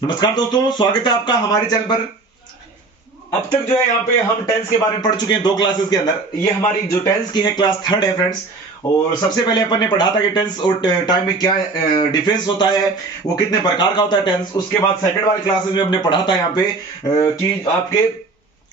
नमस्कार दोस्तों, स्वागत है आपका हमारे चैनल पर। अब तक जो है यहाँ पे हम टेंस के बारे में पढ़ चुके हैं दो क्लासेस के अंदर। ये हमारी जो टेंस की है क्लास थर्ड है फ्रेंड्स। और सबसे पहले अपन ने पढ़ा था कि टेंस और टाइम में क्या डिफरेंस होता है, वो कितने प्रकार का होता है टेंस। उसके बाद सेकंड वाली क्लासेस में हमने पढ़ा था यहाँ पे कि आपके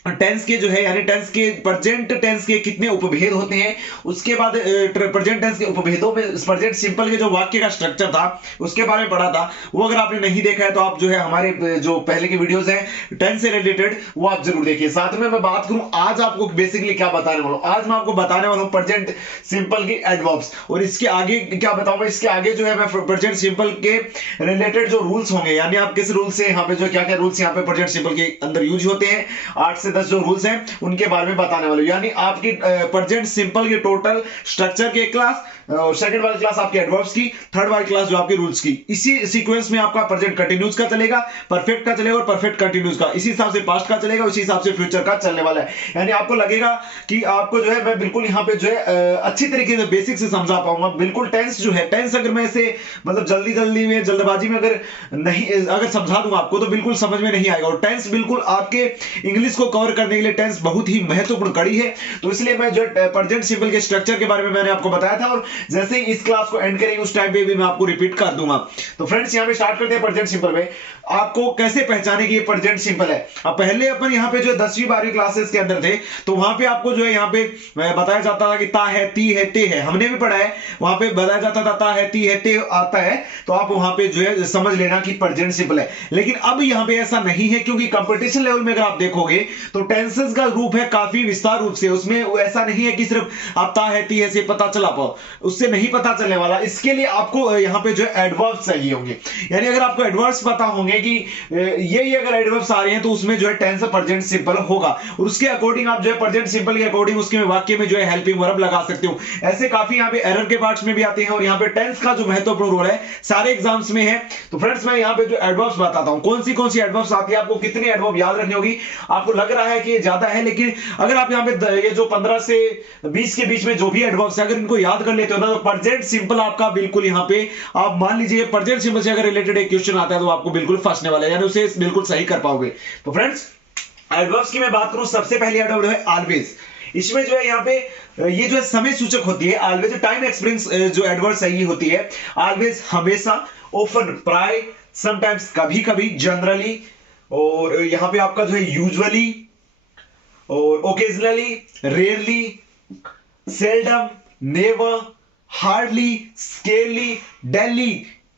टेंस के जो है यानी टेंस के प्रेजेंट टेंस के कितने उपभेद होते हैं। उसके बाद प्रेजेंट टेंस के उपभेदों में प्रेजेंट सिंपल के जो वाक्य का स्ट्रक्चर था उसके बारे में पढ़ा था। वो अगर आपने नहीं देखा है तो आप जो है हमारे जो पहले के वीडियोस हैं टेंस से रिलेटेड वो आप जरूर देखिए। साथ में मैं बात करूं आज आपको बेसिकली क्या बताने वाला हूं। आज मैं आपको बताने वाला हूं प्रेजेंट सिंपल की एडवर्ब्स। और इसके आगे क्या बताऊंगा, इसके आगे जो है मैं प्रेजेंट सिंपल के रिलेटेड जो रूल्स होंगे यानी आप किस रूल से यहाँ पे जो क्या क्या रूल्स यहाँ पे प्रेजेंट सिंपल के अंदर यूज होते हैं, 8 से 10 जो रूल्स हैं उनके बारे में बताने वाले। यानी आपकी प्रेजेंट सिंपल के टोटल स्ट्रक्चर के क्लास, सेकंड वाली क्लास आपके एडवर्ब्स की, थर्ड वाली क्लास जो आपके रूल्स की। इसी सीक्वेंस में आपका प्रेजेंट कंटिन्यूस का चलेगा, परफेक्ट का चलेगा और परफेक्ट कंटिन्यूस का। इसी हिसाब से पास्ट का चलेगा, उसी हिसाब से फ्यूचर का चलने वाला है। यानी आपको लगेगा कि आपको जो है मैं बिल्कुल यहाँ पे जो है अच्छी तरीके से बेसिक से समझा पाऊंगा। बिल्कुल टेंस जो है, टेंस अगर मैं इसे मतलब जल्दी जल्दी में जल्दबाजी में अगर समझा दूंगा आपको तो बिल्कुल समझ में नहीं आएगा। और टेंस बिल्कुल आपके इंग्लिश को कवर करने के लिए टेंस बहुत ही महत्वपूर्ण कड़ी है। तो इसलिए मैं जो प्रेजेंट सिंपल के स्ट्रक्चर के बारे में मैंने आपको बताया था और जैसे ही इस क्लास को एंड करेंगे उस टाइम पे भी मैं आपको रिपीट कर दूंगा। तो फ्रेंड्स यहां पे स्टार्ट करते हैं प्रेजेंट सिंपल में। आपको कैसे पहचाने कि ये प्रेजेंट सिंपल है। अब पहले अपन यहां पे जो 10वीं 12वीं क्लासेस के अंदर थे तो वहां पे आपको जो है यहां पे बताया जाता था कि ता है, ती है, ते है। हमने भी पढ़ा है, वहां पे बताया जाता था ता है, ती है, ते आता है। तो आप वहां पे जो है समझ लेना कि प्रेजेंट सिंपल है। लेकिन अब यहां पे ऐसा नहीं है, क्योंकि कंपटीशन लेवल में अगर आप देखोगे तो टेंसेस का रूप है काफी विस्तार रूप से। उसमें ऐसा नहीं है कि सिर्फ आप ता है, ती है से पता चला पाओ, उससे नहीं पता चलने वाला। इसके लिए आपको यहां पे जो है एडवर्ब्स चाहिए होंगे। यानी अगर आपको एडवर्ब्स पता होंगे कि ये अगर एडवर्ब्स आ रहे हैं तो उसमें जो है टेंस प्रेजेंट सिंपल होगा और उसके अकॉर्डिंग आप जो है प्रेजेंट सिंपल के अकॉर्डिंग उसके वाक्य में जो है हेल्पिंग वर्ब लगा सकते हो। ऐसे काफी यहां पे एरर के पार्ट्स में भी आते हैं और यहां पे टेंस का जो महत्वपूर्ण रोल है सारे एग्जाम्स में है। तो फ्रेंड्स मैं यहां पे जो एडवर्ब्स बताता हूं कौन सी एडवर्ब्स आती है, आपको कितने एडवर्ब याद रखनी होगी। आपको लग रहा है कि ये ज्यादा है, लेकिन अगर आप यहां पे ये जो 15 से 20 के बीच में जो भी एडवर्ब्स है अगर इनको याद कर लेते हो ना तो प्रेजेंट सिंपल आपका बिल्कुल यहां पे आप मान लीजिए प्रेजेंट सिंपल से अगर रिलेटेड एक क्वेश्चन आता है तो आपको बिल्कुल फंसने वाला है, यानी उसे बिल्कुल सही कर पाओगे। तो फ्रेंड्स एडवर्ब्स की मैं बात करूं, सबसे पहली एडवर्ब है ऑलवेज। इसमें जो है यहाँ पे ये जो है समय सूचक होती है। ऑलवेज टाइम एक्सपीरियंस जो एडवर्ब्स है ये होती है ऑलवेज हमेशा, ऑफन प्राय, समटाइम्स कभी कभी, जनरली, और यहां पे आपका जो है यूजुअली और occasionally, rarely, seldom, never, hardly, scarcely, daily,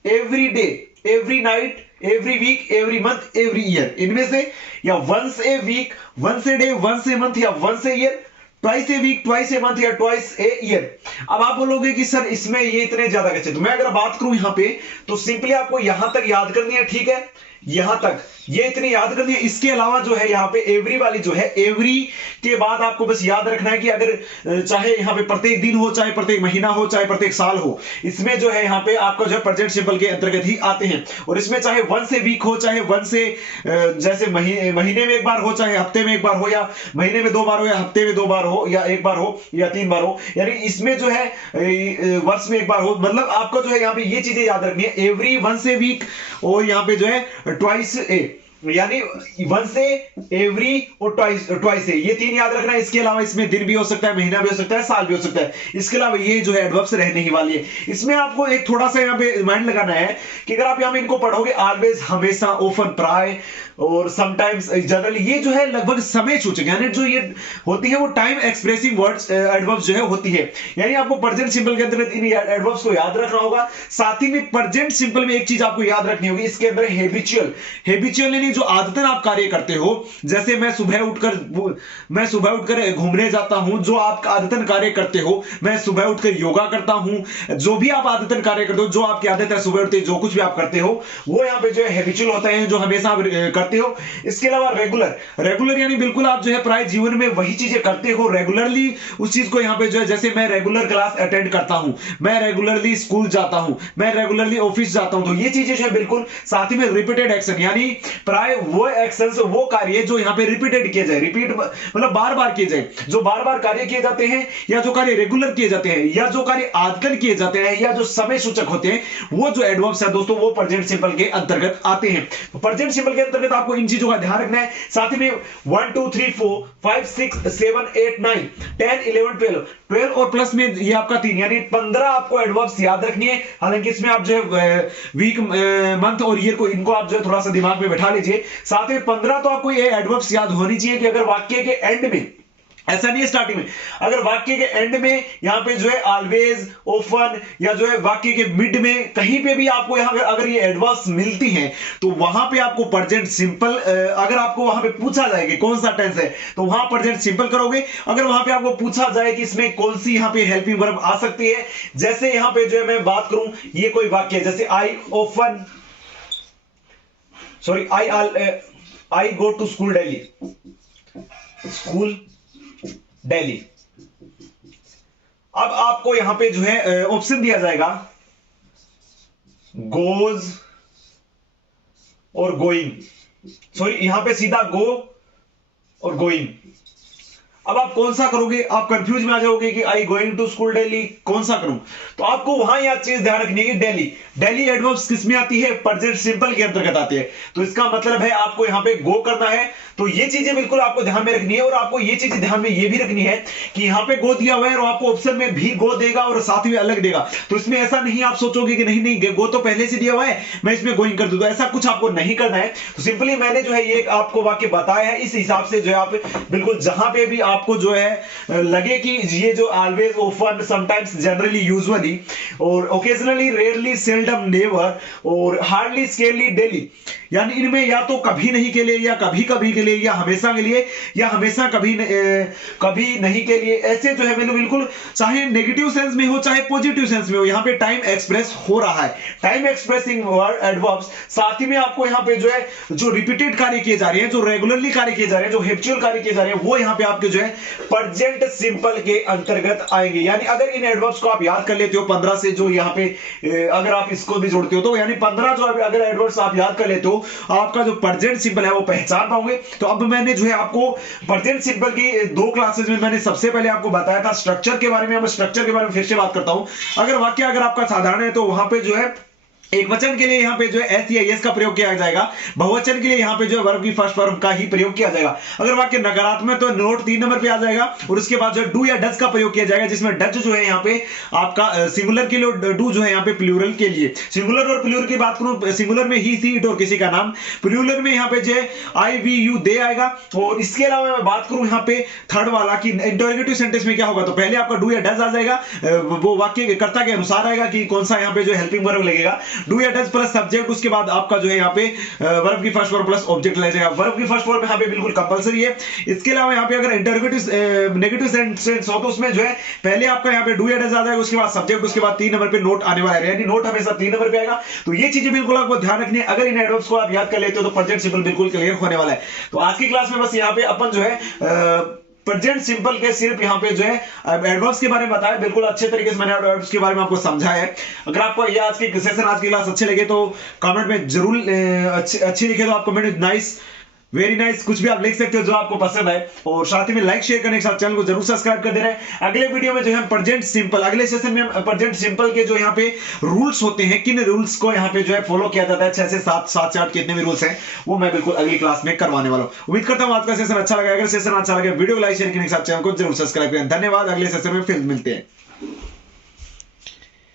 every day, every night, every week, every month, every year. इनमें से या once a week, once a day, once a month या once a year, twice a week, twice a month या twice a year. अब आप बोलोगे कि sir इसमें ये इतने ज्यादा कैसे। तो मैं अगर बात करूं यहां पे तो सिंपली आपको यहां तक याद करनी है, ठीक है, यहां तक ये इतनी याद करनी है। इसके अलावा जो है यहां पे एवरी वाली जो है, एवरी के बाद आपको बस याद रखना है कि अगर चाहे यहां पे प्रत्येक दिन हो, चाहे प्रत्येक महीना हो, चाहे प्रत्येक साल हो, इसमें जो है यहां पे आपका जो है प्रेजेंट सिंपल के अंतर्गत ही आते हैं। और इसमें चाहे वन से वीक हो, चाहे वन से जैसे महीने में एक बार हो, चाहे हफ्ते में एक बार हो, या महीने में 2 बार हो, या हफ्ते में 2 बार हो, या 1 बार हो, या 3 बार हो, यानी इसमें जो है वर्ष में 1 बार हो। मतलब आपको जो है यहां पे ये चीजें याद रखनी है, एवरी, वन से वीक, और यहां पे जो है ट्वाइस ए, यानी वन से, एवरी और ट्वाइस से, ये 3 याद रखना है। इसके अलावा इसमें दिन भी हो सकता है, महीना भी हो सकता है, साल भी हो सकता है। इसके अलावा ये जो है एडवर्ब्स रहने ही वाली है। इसमें आपको एक थोड़ा सा यहाँ पे माइंड लगाना है कि अगर आप यहाँ पे इनको पढ़ोगे ऑलवेज हमेशा, ऑफन प्राय और समटाइम्स जनरली, ये जो है लगभग समय सूचक यानी जो ये होती है वो टाइम एक्सप्रेसिव वर्ड्स एडवर्ब्स जो है होती है। यानी आपको प्रेजेंट सिंपल के अंदर इन एडवर्ब्स को याद रखना होगा। साथ ही में प्रेजेंट सिंपल में एक चीज आपको याद रखनी होगी, इसके अंदर हैबिचुअल यानी जो आदतन आप कार्य करते हो। जैसे मैं सुबह उठकर घूमने जाता हूं, जो आप आदतन कार्य करते हो। मैं सुबह उठकर योगा करता हूं, जो भी आप आदतन कार्य करते हो, जो आपकी आदत है सुबह उठते जो कुछ भी आप करते हो वो यहाँ पे जो है हैबिचुअल होता है, जो हमेशा आप करते हो। इसके अलावा रेगुलर यानी बिल्कुल आप जो है प्राय जीवन में वही चीजें करते हो रेगुलरली, उस चीज को यहाँ पे जो है, जैसे मैं रेगुलर क्लास अटेंड करता हूं, मैं रेगुलरली स्कूल जाता हूं, मैं रेगुलरली ऑफिस जाता हूं, तो ये चीजें जो है बिल्कुल। साथ ही में रिपीटेड एक्शन यानी प्राय दोहराए वो एक्शंस, वो कार्य जो यहां पे रिपीटेड किए जाए, रिपीट मतलब बार बार किए जाए, जो बार बार कार्य किए जाते हैं, या जो कार्य रेगुलर किए जाते हैं, या जो कार्य आजकल किए जाते हैं, या जो समय सूचक होते हैं, वो जो एडवर्ब्स है दोस्तों वो प्रेजेंट सिंपल के अंतर्गत आते हैं। तो प्रेजेंट सिंपल के अंतर्गत आपको इन चीजों का ध्यान रखना है। साथ ही में 1 2 3 4 5 6 7 8 9 10 11 12 और प्लस में ये आपका 3 यानी 15 आपको एडवर्ब्स याद रखनी है। हालांकि इसमें आप जो है वीक, मंथ और ईयर को इनको आप जो है थोड़ा सा दिमाग में बैठा लीजिए। साथ में 15 तो आपको ये एडवर्ब्स याद होनी चाहिए कि अगर वाक्य के एंड में, ऐसा नहीं है स्टार्टिंग में, अगर वाक्य के एंड में यहां पे जो है ऑलवेज, ऑफन, या जो है वाक्य के मिड में कहीं पे भी आपको यहां पे अगर ये एडवर्ब्स मिलती हैं तो वहां पे आपको प्रेजेंट सिंपल, अगर आपको वहां पे पूछा जाए कि कौन सा टेंस है तो वहां प्रेजेंट सिंपल करोगे। अगर वहां पे आपको पूछा जाए कि इसमें कौन सी यहां पे हेल्पिंग वर्ब आ सकती है, जैसे यहां पे जो है मैं बात करूं, ये कोई वाक्य है जैसे I go to school daily, school Delhi. अब आपको यहां पे जो है ऑप्शन दिया जाएगा गोज और गोइंग, सॉरी यहां पे सीधा गो और गोइंग। अब आप कौन सा करोगे, आप कंफ्यूज में आ जाओगे कि I going to school daily कौन सा करूं। तो आपको वहां यह चीज ध्यान रखनी है कि डेली, डेली एडवर्ब्स किस में आती है, प्रेजेंट सिंपल के अंतर्गत आती है। तो इसका मतलब है आपको यहां पे गो करना है। तो ये चीजें बिल्कुल आपको ध्यान में रखनी है। और आपको ये चीजें ध्यान में ये भी रखनी है कि यहां पे गो दिया हुआ है और आपको ऑप्शन में भी गो देगा और साथ में अलग देगा। तो इसमें ऐसा नहीं आप सोचोगे कि नहीं नहीं गो तो पहले से दिया हुआ है मैं इसमें गोइंग कर दूं, ऐसा कुछ आपको नहीं करना है। तो सिंपली मैंने जो है ये आपको वाक्य बताया है, इस हिसाब से जो है आप बिल्कुल जहां पे भी आपको जो है लगे कि ये जो always, often, sometimes, generally, usually और ओकेजनली, रेयरली, सेल्डम, नेवर और हार्डली, स्केरली, डेली, यानी इनमें या तो कभी नहीं के लिए, या कभी कभी के लिए, या हमेशा के लिए, या हमेशा कभी नहीं के लिए, ऐसे जो है बिल्कुल चाहे नेगेटिव सेंस में हो चाहे पॉजिटिव सेंस में हो, यहां पे टाइम एक्सप्रेस हो रहा है। टाइम एक्सप्रेसिंग वर्ड एडवर्ब्स, साथ ही में आपको यहां पे जो है जो रिपीटेड कार्य किए जा रहे हैं, जो रेगुलरली कार्य किए जा रहे हैं, जो हैबिचुअल कार्य किए जा रहे हैं, वो यहां पे आपके जो है प्रेजेंट सिंपल के अंतर्गत आएंगे। यानी अगर इन एडवर्ब्स को आप याद कर लेते हो 15 से, जो यहां पे अगर आप इसको भी जोड़ते हो तो यानी 15 जो अगर एडवर्ब्स आप याद कर लेते हो, आपका जो प्रेजेंट सिंपल है वो पहचान पाओगे। तो अब मैंने जो है आपको प्रेजेंट सिंपल की 2 क्लासेस में मैंने सबसे पहले आपको बताया था स्ट्रक्चर के बारे में। अब स्ट्रक्चर के बारे में फिर से बात करता हूं। अगर वाक्य अगर आपका साधारण है तो वहां पे जो है एक वचन के लिए यहां पे जो है एस या यस का प्रयोग किया जाएगा, बहुवचन के लिए यहां पे जो है वर्ब की फर्स्ट फॉर्म का ही प्रयोग किया जाएगा। अगर वाक्य नकारात्मक तो नोट 3 नंबर पे आ जाएगा और उसके बाद जो डू या डज का प्रयोग किया जाएगा, जिसमें डज जो है यहां पे आपका सिंगुलर के लिए, डू जो है यहां पे प्लूरल के लिए। सिंगुलर और प्लूरल की बात करूं, सिंगुलर में ही, सी, इट और किसी का नाम, प्लूरल में यहां पे जो है आई, वी, यू, दे आएगा। और इसके अलावा मैं बात करूं यहां पे थर्ड वाला कि इंटरोगेटिव सेंटेंस में क्या होगा, तो पहले आपका डू या डज आ जाएगा, वो वाक्य कर्ता के अनुसार आएगा कि कौन सा यहां पे जो हेल्पिंग वर्ब लगेगा, डू या डज प्लस सब्जेक्ट, उसके बाद आपका जो है यहाँ पे वर्ब की फर्स्ट फॉर्म प्लस ऑब्जेक्ट लग जाएगा। वर्ब की फर्स्ट फॉर्म यहाँ पे बिल्कुल कंपलसरी है। इसके अलावा यहाँ पे अगर इंटरोगेटिव नेगेटिव सेंटेंस हो तो उसमें जो है पहले आपका यहाँ पे डू या डज आ जाएगा, उसके बाद सब्जेक्ट, उसके बाद 3 नंबर पे नोट आने वाला है, यानी नोट हमेशा 3 नंबर पे आएगा। तो ये चीजें बिल्कुल आपको ध्यान रखनी है। अगर इन एडवर्ब्स को आप याद कर लेते हो तो प्रेजेंट सिंपल बिल्कुल क्लियर होने वाला है। तो आज की क्लास में बस यहाँ पे अपन जो है प्रेजेंट सिंपल के सिर्फ यहाँ पे जो है एडवर्ब्स के बारे में बताया, बिल्कुल अच्छे तरीके से मैंने एडवर्ब्स के बारे में आपको समझाया है। अगर आपको ये आज की सेशन, आज की क्लास अच्छे लगे तो कमेंट में जरूर अच्छी लिखे, तो आप कमेंट नाइस, वेरी नाइस, कुछ भी आप लिख सकते हो जो आपको पसंद आए। और साथ ही में लाइक शेयर करने के साथ चैनल को जरूर सब्सक्राइब कर देना है। अगले वीडियो में जो है प्रेजेंट सिंपल, अगले सेशन में प्रेजेंट सिंपल के जो यहाँ पे रूल्स होते हैं, किन रूल्स को यहाँ पे जो है फॉलो किया जाता है, 6 से 7, 7 से 8 कितने भी रूल्स हैं, वो मैं बिल्कुल अगली क्लास में करवाने वाला हूँ। उम्मीद करता हूँ आज का सेशन अच्छा लगा। अगर सेशन अच्छा लगे वीडियो को लाइक शेयर करने के साथ चैनल को जरूर सब्सक्राइब करें। धन्यवाद। अगले सेशन में फिर मिलते हैं।